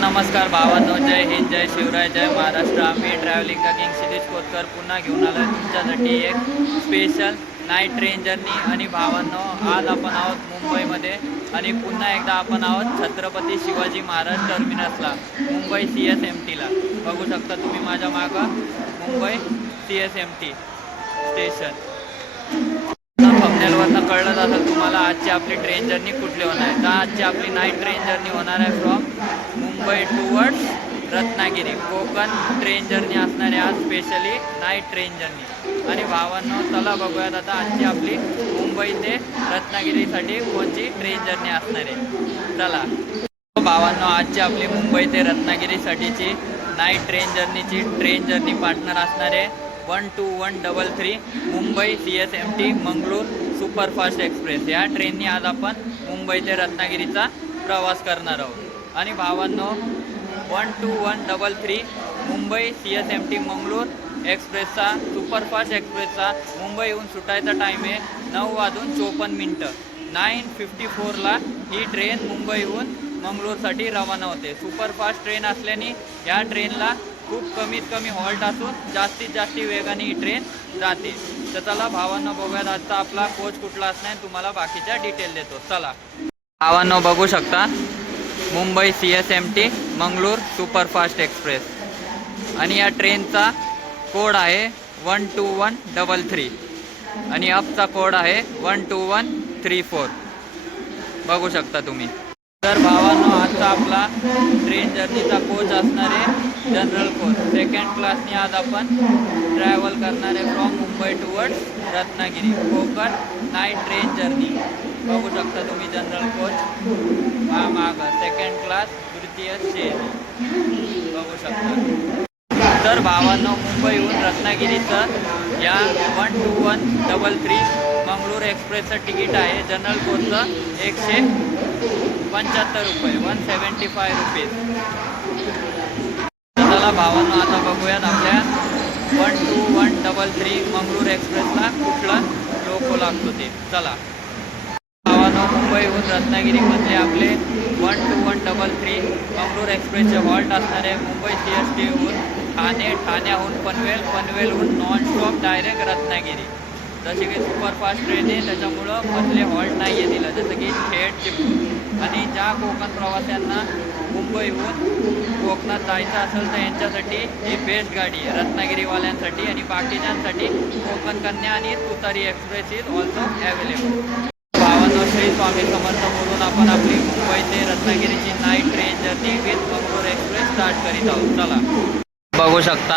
नमस्कार भावांनो, जय हिंद, जय शिवराय, जय महाराष्ट्र. आम्ही ट्रॅव्हलिंग का किंग क्षितिज कोतकर पुन्हा घेऊन आलो आहे तुमच्यासाठी एक स्पेशल नाईट ट्रेन जर्नी. आणि भावांनो, आज आपण आहोत मुंबईमध्ये आणि पुन्हा एकदा आपण आहोत छत्रपती शिवाजी महाराज टर्मिनसला, मुंबई CSMTला. बघू शकता तुम्ही माझ्या मागं मुंबई CSMT स्टेशन. थंबनेलवरनं कळलं असेल तुम्हाला आजची आपली ट्रेन जर्नी कुठली होणार आहे. तर आजची आपली नाईट ट्रेन जर्नी होणार आहे फ्रॉम मुंबई टुवर्ड्स रत्नागिरी. कोकण ट्रेन जर्नी असणार आहे आज, स्पेशली नाईट ट्रेन जर्नी. आणि भावांनो, चला बघूयात आता आजची आपली मुंबई ते रत्नागिरीसाठी कोणती ट्रेन जर्नी असणार आहे. चला भावांनो, आजची आपली मुंबई ते रत्नागिरीसाठीची नाईट ट्रेन जर्नी पार्टनर असणार आहे 12133 Mumbai CSMT Mangalore superfast express. या ट्रेननी आज आपण मुंबई ते रत्नागिरीचा प्रवास करणार आहोत. आणि भावांनो, 12133 मुंबई CSMT मंगळूर एक्सप्रेसचा, सुपरफास्ट एक्सप्रेसचा मुंबईहून सुटायचा टाईम आहे 9:54. 9:54ला ही ट्रेन मुंबईहून मंगळूरसाठी रवाना होते. सुपरफास्ट ट्रेन असल्याने या ट्रेनला खूप कमीत कमी हॉल्ट असून जास्तीत जास्त वेगाने ही ट्रेन जाते. तर चला भावांनो, बघूयात आजचा आपला कोच कुठला असणार, तुम्हाला बाकीच्या डिटेल देतो. चला भावांनो, बघू शकता Mumbai CSMT Mangalore superfast express. आणि या ट्रेनचा कोड आहे 12133 आणि अपचा कोड आहे 12134. बघू शकता तुम्ही. तर भावांनो, आजचा आपला ट्रेन जर्नीचा कोच असणार आहे जनरल कोच. सेकंड क्लासने आज आपण ट्रॅव्हल करणार आहे फ्रॉम मुंबई टुवर्ड्स Ratnagiri, Konkan night train journey. बघू शकता तुम्ही जनरल कोच हा मागं, सेकंड क्लास तृतीय श्रेणी. बघू शकता. तर भावांनो, मुंबईहून रत्नागिरीचं या 12133 मंगळूर एक्सप्रेसचं तिकीट आहे जनरल कोचचं 175 रुपये, 175 रुपीज. चला भावांनो, आता बघूयात आपल्या 12133 मंगळूर एक्सप्रेसला कुठला लोको लागतो ते. चला भावांनो, मुंबईहून रत्नागिरीमधले आपले 12133 मंगळूर एक्सप्रेसचे हॉल्ट असणार आहे मुंबई CSTहून ठाणे, ठाण्याहून पनवेल, पनवेलहून नॉनस्टॉप डायरेक्ट रत्नागिरी. जसे की सुपरफास्ट ट्रेन आहे त्याच्यामुळं मधले हॉल्ट नाही आहे दिलं, जसं की थेट चिपळूण. आणि ज्या कोकण प्रवाशांना मुंबईहून कोकणात जायचं असेल तर यांच्यासाठी ही बेस्ट गाडी आहे रत्नागिरीवाल्यांसाठी. आणि बाकीच्यांसाठी कोकण कन्या आणि तुतारी एक्सप्रेस इज ऑल्सो अवेलेबल. भावांनो, श्री स्वामी समर्थ बोलून आपण आपली मुंबई ते रत्नागिरीची night train journey with Mangalore express start करीत आहोत. चला बघू शकता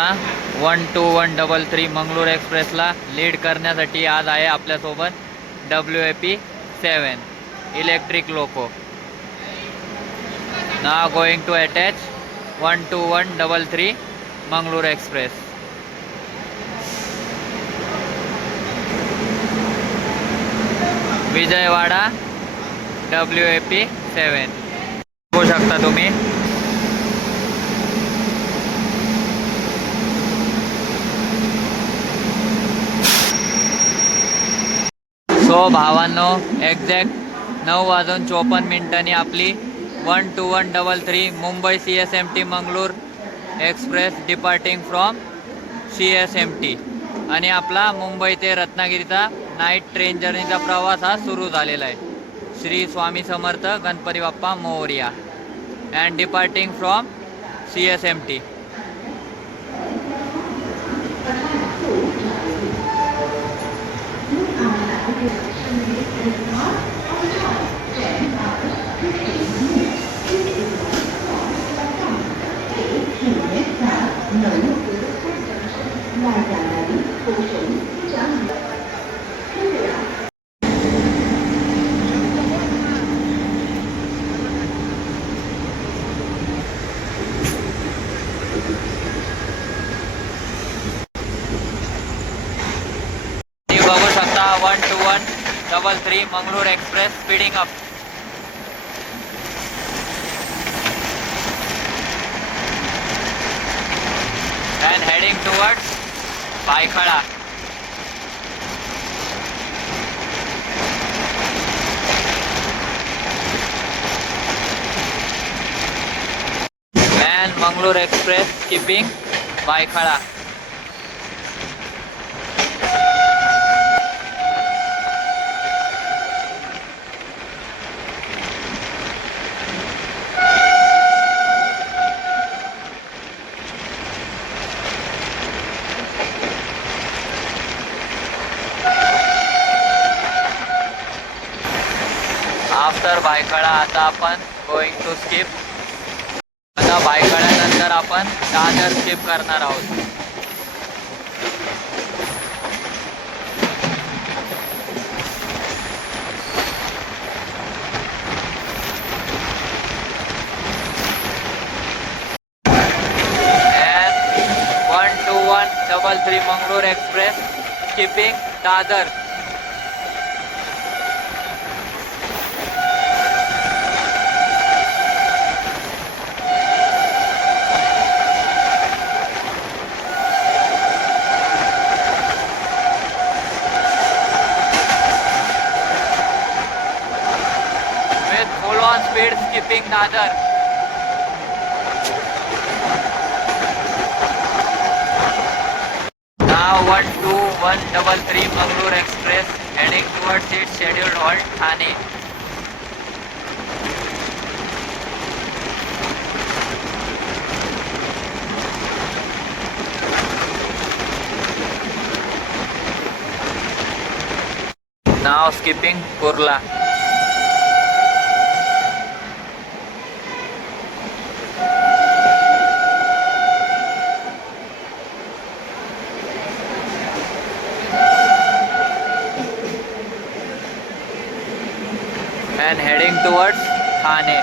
12133 मंगळूर एक्सप्रेसला लीड करण्यासाठी आज आहे आपल्यासोबत WAP7 electric loco. Now going to attach 12133 Mangalore express. Vijayawada WAP7. बघू शकता तुम्ही. सो भावांनो, एक्झॅक्ट 9:54 आपली 12133 Mumbai CSMT Mangalore express departing from CSMT. आणि आपला मुंबई ते रत्नागिरीचा नाईट ट्रेन जर्नीचा प्रवास हा सुरू झालेला आहे. Shri Swami Samarth Ganpati Bappa Morya. And departing from CSMT. बघू शकता 12133 Mangalore express speeding up. and heading towards Baikhala. Mangalore express skipping Byculla. After Byculla आता आपण गोइंग टू स्किप. आता बायखळ्यानंतर आपण दादर स्किप करणार आहोत. And 12133 Mangalore express skipping Dadar. Speed skipping Dadar. Now 12133 Mangalore Express heading towards its scheduled halt Thane. Now skipping Kurla. And heading towards Thane.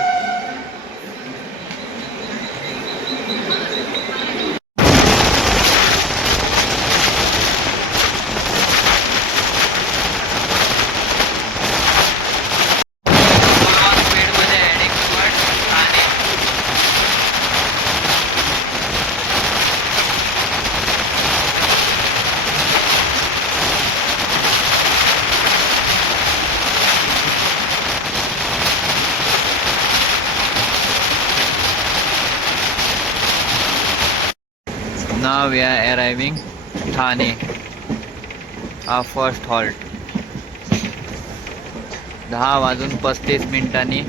Now we are arriving Thane, our first halt. 10:35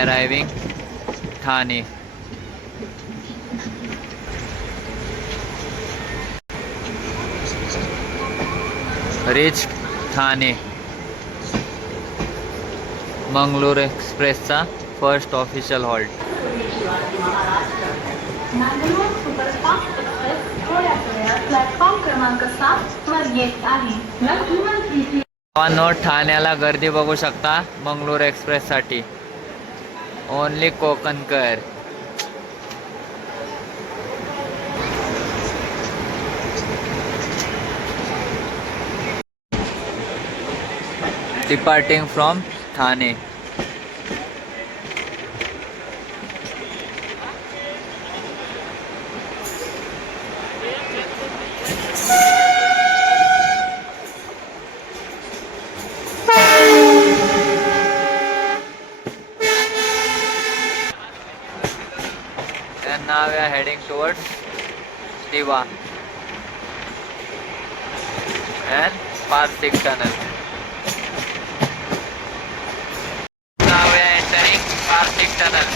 arriving Thane. Reached Thane. Mangalore Expressचा first official halt. Mangalore superfast express थोड्याच वेळात प्लॅटफॉर्म क्रमांक 7 वर येत आहे. नो ठाण्याला गर्दी बघू शकता मंगळूर एक्सप्रेस साठी. ओनली कोकणकर. Departing from Thane. And now we are heading towards Diva and Parsik Tunnel. Now we are entering Parsik Tunnel.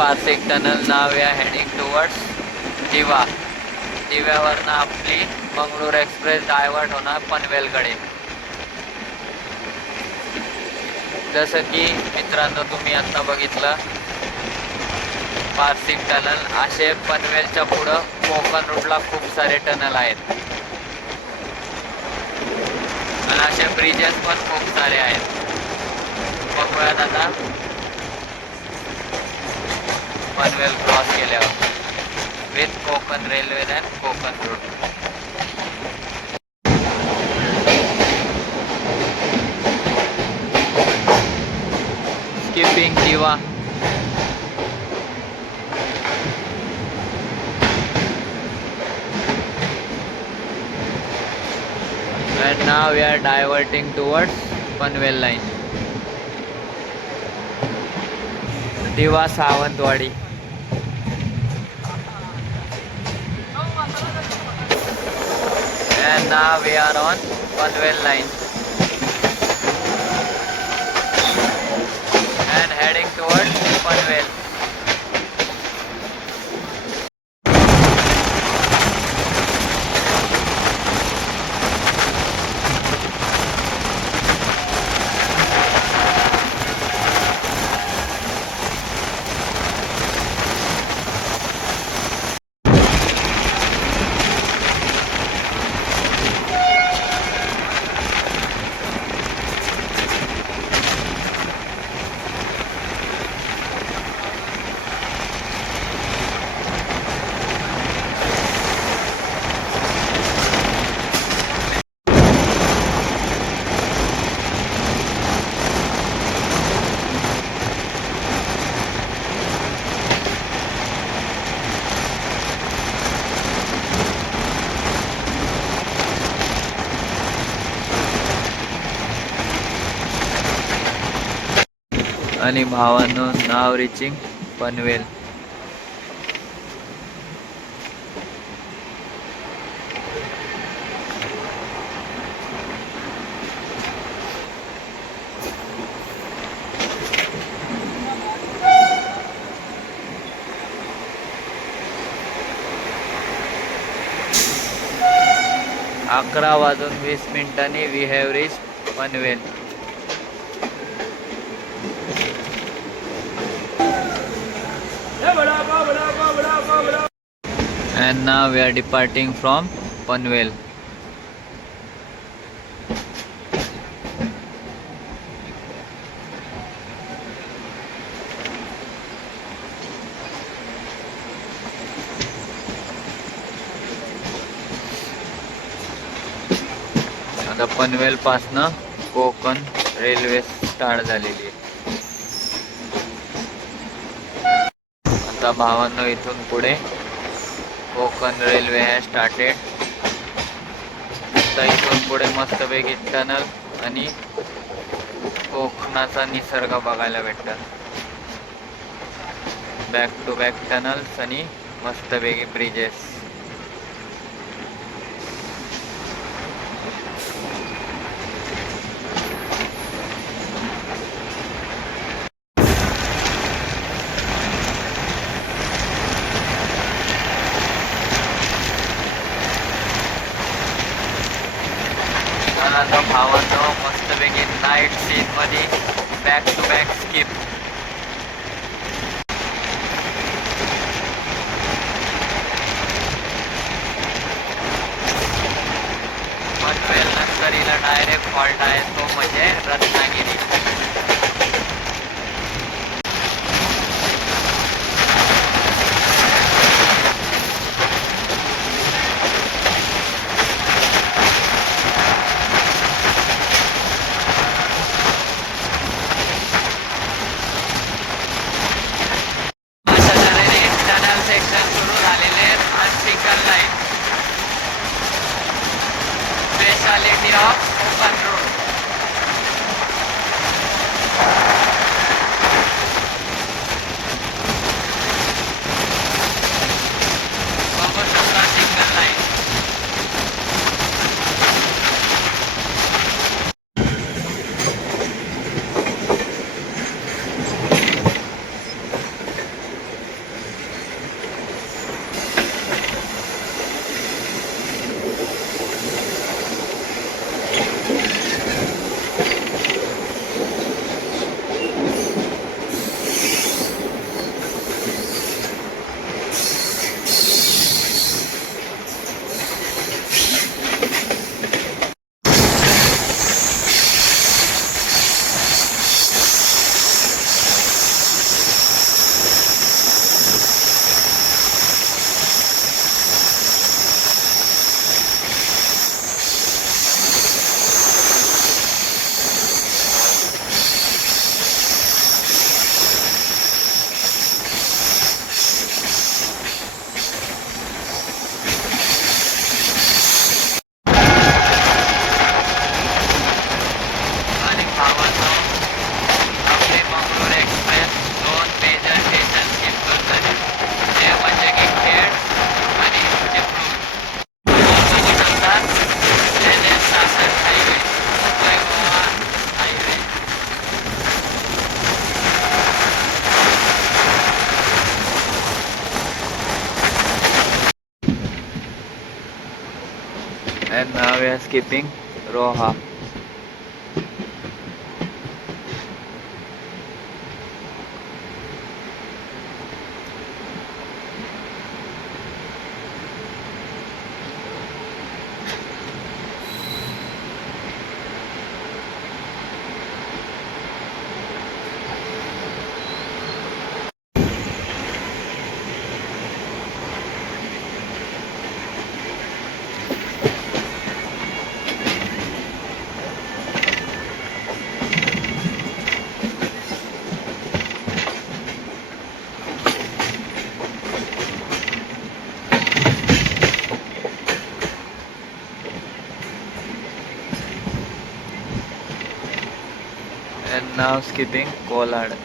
Parsik Tunnel. Now we are heading towards Diva. दिव्यावरनं आपली मंगळूर एक्सप्रेस डायव्हर्ट होणार पनवेलकडे. जसं की मित्रांनो तुम्ही आता बघितलं पार्सिक टनल. असे पनवेलच्या पुढं कोकण रूटला खूप सारे टनल आहेत आणि असे ब्रिजेस पण खूप सारे आहेत. बघूयात आता पनवेल क्रॉस केल्यावर. with Konkan Railway and Konkan Road. Skipping Diva. And now we are diverting towards Panvel line. Diva Sawantwadi. And now we are on Panvel line. And heading towards Panvel. आणि भावांनो नाव रिचिंग पनवेल. अकरा वाजून 20 मिनिटांनी we have reach Panvel. And now we are departing from Panvel. आता पनवेल पासनं Konkan railway start झालेली आहे. आता भावांनो इथून पुढे कोकण रेल्वे हॅज स्टार्टेड. आता इथून पुढे मस्तपैकी टनल आणि कोकणाचा निसर्ग बघायला भेटतात. बॅक टू बॅक टनल्स आणि मस्तपैकी ब्रिजेस. आता भावांनो मस्तपैकी नाईट सीन मध्ये back to back skip. Panvel नंतर हिला डायरेक्ट फॉल्ट आहे तो म्हणजे Ratnagiri. Speciality of Konkan Road. And now we are skipping Roha. And now skipping Kolad.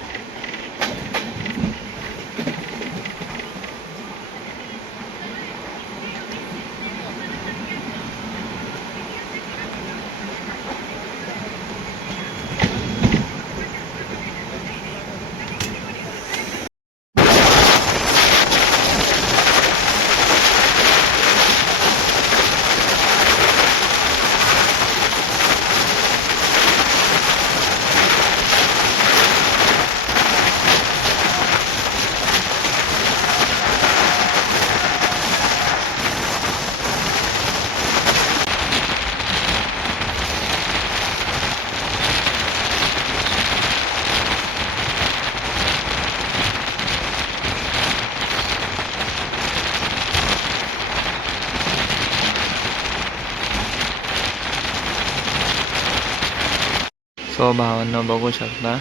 सो भावांनो बघू शकता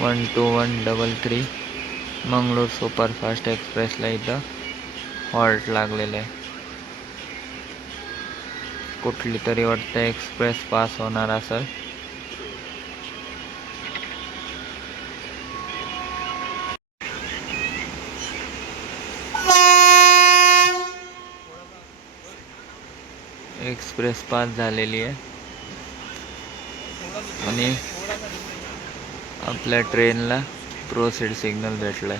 12133 मंगळूर सुपरफास्ट एक्सप्रेसला इथं हॉल्ट लागलेलं आहे. कुठली तरी वाटतं एक्सप्रेस पास होणार असेल. एक्सप्रेस पास झालेली आहे आणि आपल्या ट्रेनला प्रोसीड सिग्नल भेटलाय.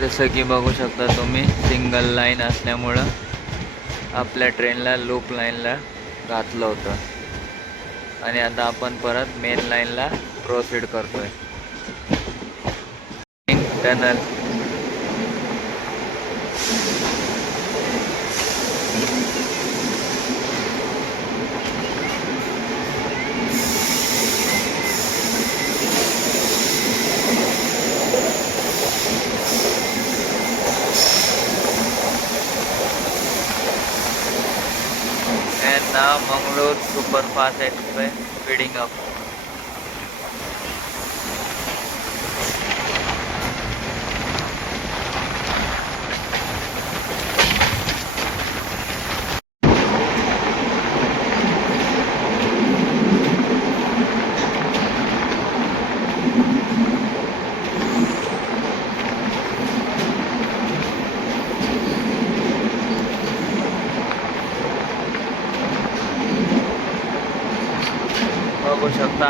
जसं की बघू शकता तुम्ही सिंगल लाईन असल्यामुळं आपल्या ट्रेनला लूप लाईनला घातलं होतं आणि आता आपण परत मेन लाईनला प्रोसीड करतोय. Tunnel and now Mangalore Superfast Express speeding up. बघू शकता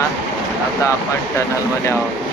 आता आपण टनलमध्ये आहोत.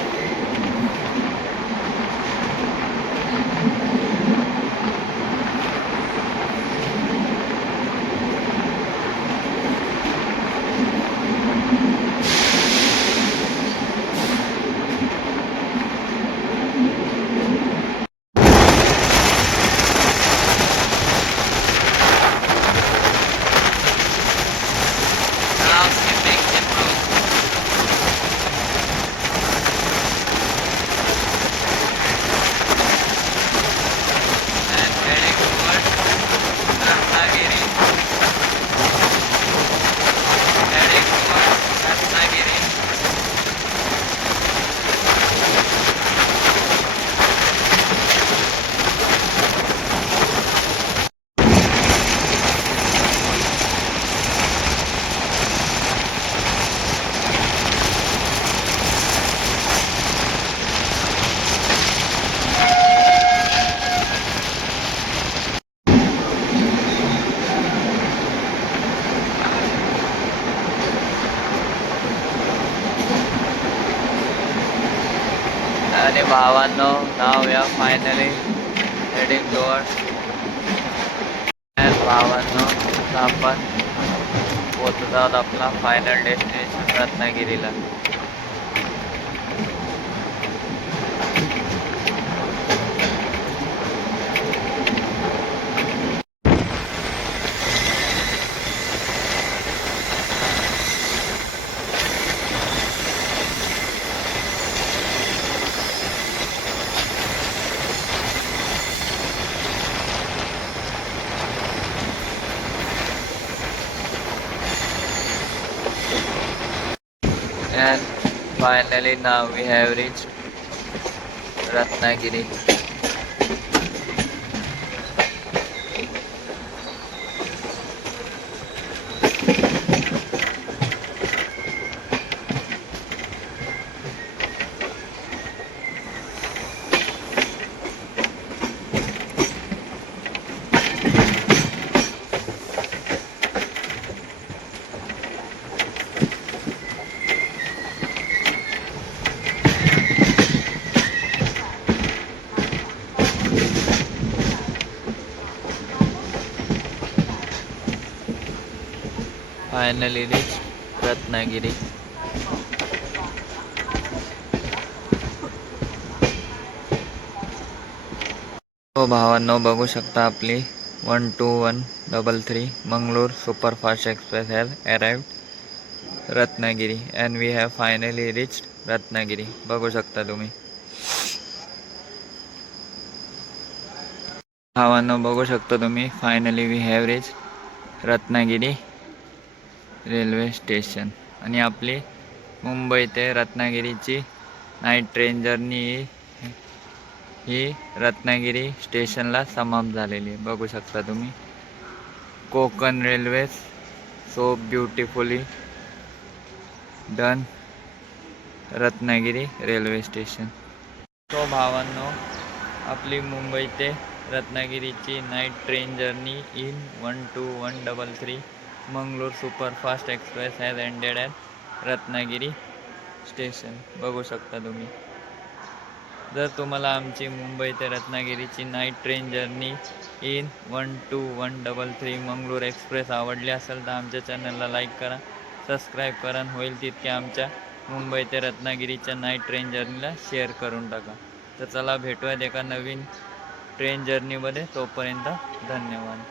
आणि भावांनो, now we are finally heading towards भावांनो, आता आपण पोहोचत आहोत आपला फायनल डेस्टिनेशन रत्नागिरीला. And finally now we have reached Ratnagiri. Finally reached Ratnagiri. हो भावांनो, बघू शकता आपली 12133 Mangalore superfast express has arrived Ratnagiri and we have finally reached Ratnagiri. बघू शकता तुम्ही भावांनो, बघू शकता तुम्ही finally we have reached Ratnagiri railway station. आणि आपली मुंबई ते रत्नागिरीची नाईट ट्रेन जर्नी ही रत्नागिरी स्टेशनला समाप्त झालेली आहे. बघू शकता तुम्ही Konkan railway so beautifully done Ratnagiri railway station. तो भावांनो, आपली मुंबई ते रत्नागिरीची night train journey in 12133 Mangalore superfast express has ended at Ratnagiri station. बघू शकता तुम्ही. जर तुम्हाला आमची मुंबई ते रत्नागिरीची night train journey in 12133 Mangalore express आवडली असेल तर आमच्या चॅनलला लाईक करा, सबस्क्राईब करा, होईल तितके आमच्या मुंबई ते रत्नागिरीच्या नाईट ट्रेन जर्नीला शेअर करून टाका. तर चला भेटूयात एका नवीन ट्रेन जर्नीमध्ये. तोपर्यंत धन्यवाद.